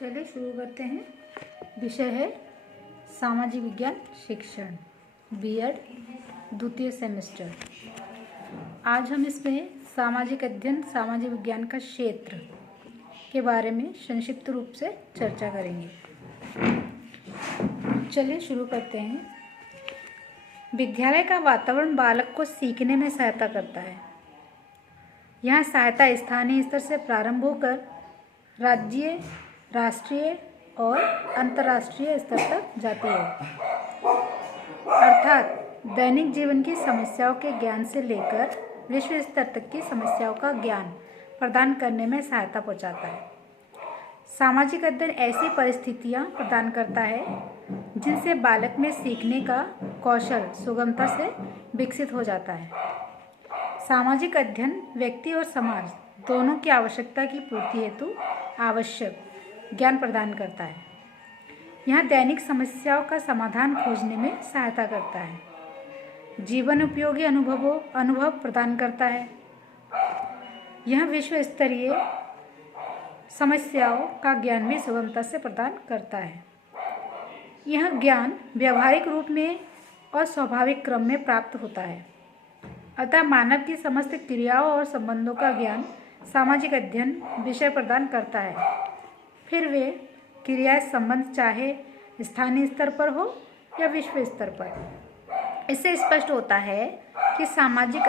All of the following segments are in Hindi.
चलिए शुरू करते हैं। विषय है सामाजिक विज्ञान शिक्षण, बीएड द्वितीय सेमेस्टर। आज हम इसमें सामाजिक अध्ययन सामाजिक विज्ञान का क्षेत्र के बारे में संक्षिप्त रूप से चर्चा करेंगे। चलिए शुरू करते हैं। विद्यालय का वातावरण बालक को सीखने में सहायता करता है। यह सहायता स्थानीय स्तर से प्रारंभ होकर राज्य, राष्ट्रीय और अंतर्राष्ट्रीय स्तर तक जाती है, अर्थात दैनिक जीवन की समस्याओं के ज्ञान से लेकर विश्व स्तर तक की समस्याओं का ज्ञान प्रदान करने में सहायता पहुंचाता है। सामाजिक अध्ययन ऐसी परिस्थितियां प्रदान करता है जिनसे बालक में सीखने का कौशल सुगमता से विकसित हो जाता है। सामाजिक अध्ययन व्यक्ति और समाज दोनों की आवश्यकता की पूर्ति हेतु आवश्यक ज्ञान प्रदान करता है। यह दैनिक समस्याओं का समाधान खोजने में सहायता करता है, जीवन उपयोगी अनुभव प्रदान करता है। यह विश्व स्तरीय समस्याओं का ज्ञान भी सुगमता से प्रदान करता है। यह ज्ञान व्यावहारिक रूप में और स्वाभाविक क्रम में प्राप्त होता है। अतः मानव की समस्त क्रियाओं और संबंधों का ज्ञान सामाजिक अध्ययन विषय प्रदान करता है। फिर वे क्रियाएं संबंध चाहे स्थानीय स्तर पर हो या विश्व स्तर पर। इससे स्पष्ट होता है कि सामाजिक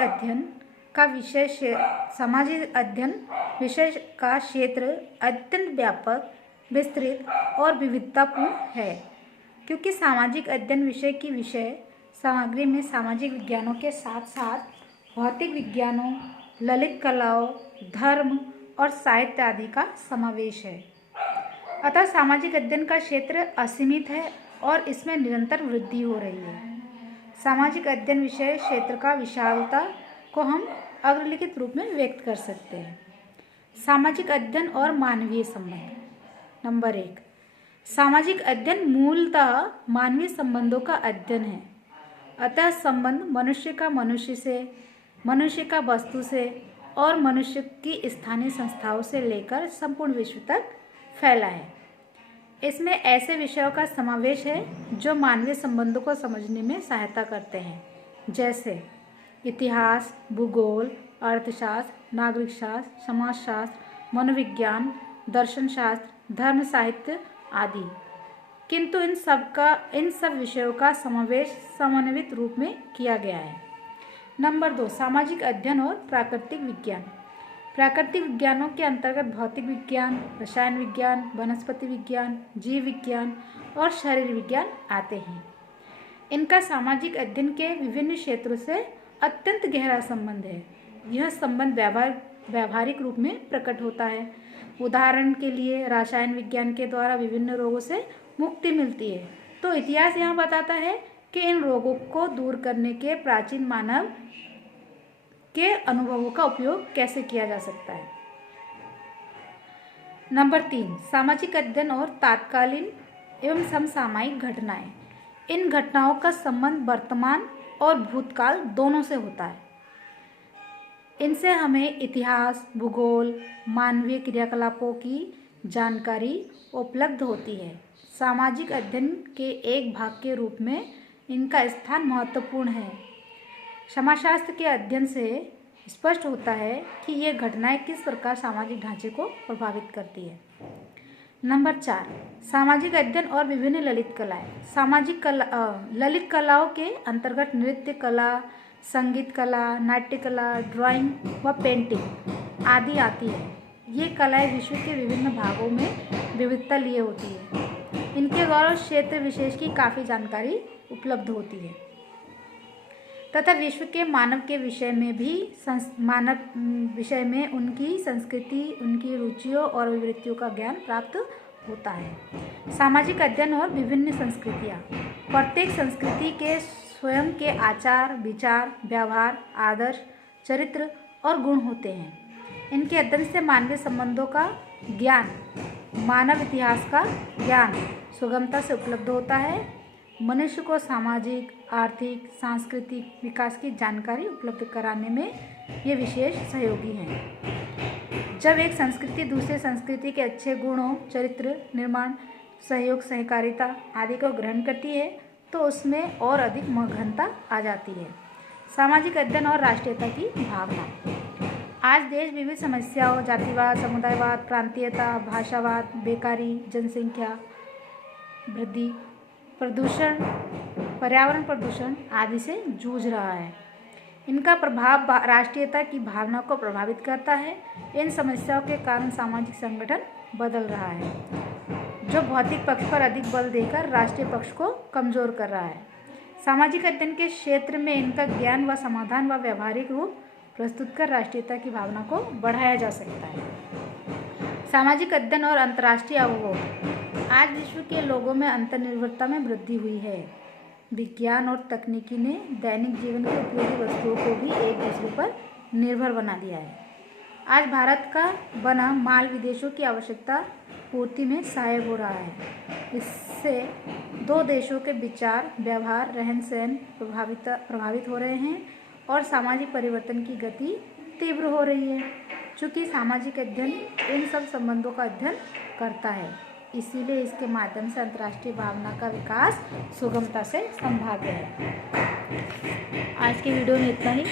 अध्ययन विषय का क्षेत्र अत्यंत व्यापक, विस्तृत और विविधतापूर्ण है, क्योंकि सामाजिक अध्ययन विषय की विषय सामग्री में सामाजिक विज्ञानों के साथ साथ भौतिक विज्ञानों, ललित कलाओं, धर्म और साहित्य आदि का समावेश है। अतः सामाजिक अध्ययन का क्षेत्र असीमित है और इसमें निरंतर वृद्धि हो रही है। सामाजिक अध्ययन विषय क्षेत्र का विशालता को हम अग्रलिखित रूप में व्यक्त कर सकते हैं। सामाजिक अध्ययन और मानवीय संबंध। नंबर 1, सामाजिक अध्ययन मूलतः मानवीय संबंधों का अध्ययन है। अतः संबंध मनुष्य का मनुष्य से, मनुष्य का वस्तु से और मनुष्य की स्थानीय संस्थाओं से लेकर संपूर्ण विश्व तक फैला है। इसमें ऐसे विषयों का समावेश है जो मानवीय संबंधों को समझने में सहायता करते हैं, जैसे इतिहास, भूगोल, अर्थशास्त्र, नागरिक शास्त्र, समाजशास्त्र, मनोविज्ञान, दर्शन शास्त्र, धर्म साहित्य आदि। किंतु इन सब विषयों का समावेश समन्वित रूप में किया गया है। नंबर 2, सामाजिक अध्ययन और प्राकृतिक विज्ञान। प्राकृतिक विज्ञानों के अंतर्गत भौतिक विज्ञान, रसायन विज्ञान, वनस्पति विज्ञान, जीव विज्ञान और शरीर विज्ञान आते हैं। इनका सामाजिक अध्ययन के विभिन्न क्षेत्रों से अत्यंत गहरा संबंध है। यह संबंध व्यावहारिक रूप में प्रकट होता है। उदाहरण के लिए रसायन विज्ञान के द्वारा विभिन्न रोगों से मुक्ति मिलती है, तो इतिहास यह बताता है कि इन रोगों को दूर करने के प्राचीन मानव के अनुभवों का उपयोग कैसे किया जा सकता है। नंबर 3, सामाजिक अध्ययन और तात्कालीन एवं समसामयिक घटनाएं। इन घटनाओं का संबंध वर्तमान और भूतकाल दोनों से होता है। इनसे हमें इतिहास, भूगोल, मानवीय क्रियाकलापों की जानकारी उपलब्ध होती है। सामाजिक अध्ययन के एक भाग के रूप में इनका स्थान महत्वपूर्ण है। समाजशास्त्र के अध्ययन से स्पष्ट होता है कि ये घटनाएं किस प्रकार सामाजिक ढांचे को प्रभावित करती है। नंबर 4, सामाजिक अध्ययन और विभिन्न ललित कलाएं। ललित कलाओं के अंतर्गत नृत्य कला, संगीत कला, नाट्य कला, ड्राइंग व पेंटिंग आदि आती है। ये कलाएं विश्व के विभिन्न भागों में विविधता लिए होती है। इनके द्वारा क्षेत्र विशेष की काफ़ी जानकारी उपलब्ध होती है तथा विश्व के मानव के विषय में भी उनकी संस्कृति, उनकी रुचियों और अभिवृत्तियों का ज्ञान प्राप्त होता है। सामाजिक अध्ययन और विभिन्न संस्कृतियाँ। प्रत्येक संस्कृति के स्वयं के आचार, विचार, व्यवहार, आदर्श, चरित्र और गुण होते हैं। इनके अध्ययन से मानवीय संबंधों का ज्ञान, मानव इतिहास का ज्ञान सुगमता से उपलब्ध होता है। मनुष्य को सामाजिक, आर्थिक, सांस्कृतिक विकास की जानकारी उपलब्ध कराने में ये विशेष सहयोगी हैं। जब एक संस्कृति दूसरे संस्कृति के अच्छे गुणों, चरित्र निर्माण, सहयोग, सहकारिता आदि को ग्रहण करती है तो उसमें और अधिक मगनता आ जाती है। सामाजिक अध्ययन और राष्ट्रीयता की भावना। आज देश विविध समस्याओं, जातिवाद, समुदायवाद, प्रांतीयता, भाषावाद, बेकारी, जनसंख्या वृद्धि, प्रदूषण, पर्यावरण प्रदूषण आदि से जूझ रहा है। इनका प्रभाव राष्ट्रीयता की भावना को प्रभावित करता है। इन समस्याओं के कारण सामाजिक संगठन बदल रहा है, जो भौतिक पक्ष पर अधिक बल देकर राष्ट्रीय पक्ष को कमजोर कर रहा है। सामाजिक अध्ययन के क्षेत्र में इनका ज्ञान व समाधान व व्यवहारिक रूप प्रस्तुत कर राष्ट्रीयता की भावना को बढ़ाया जा सकता है। सामाजिक अध्ययन और अंतर्राष्ट्रीय अवबोध। आज विश्व के लोगों में अंतर्निर्भरता में वृद्धि हुई है। विज्ञान और तकनीकी ने दैनिक जीवन की उपयोगी वस्तुओं को भी एक दूसरे पर निर्भर बना दिया है। आज भारत का बना माल विदेशों की आवश्यकता पूर्ति में सहायक हो रहा है। इससे दो देशों के विचार, व्यवहार, रहन सहन प्रभावित हो रहे हैं और सामाजिक परिवर्तन की गति तीव्र हो रही है। चूँकि सामाजिक अध्ययन इन सब संबंधों का अध्ययन करता है, इसीलिए इसके माध्यम से अंतर्राष्ट्रीय भावना का विकास सुगमता से संभाव्य है। आज के वीडियो में इतना ही।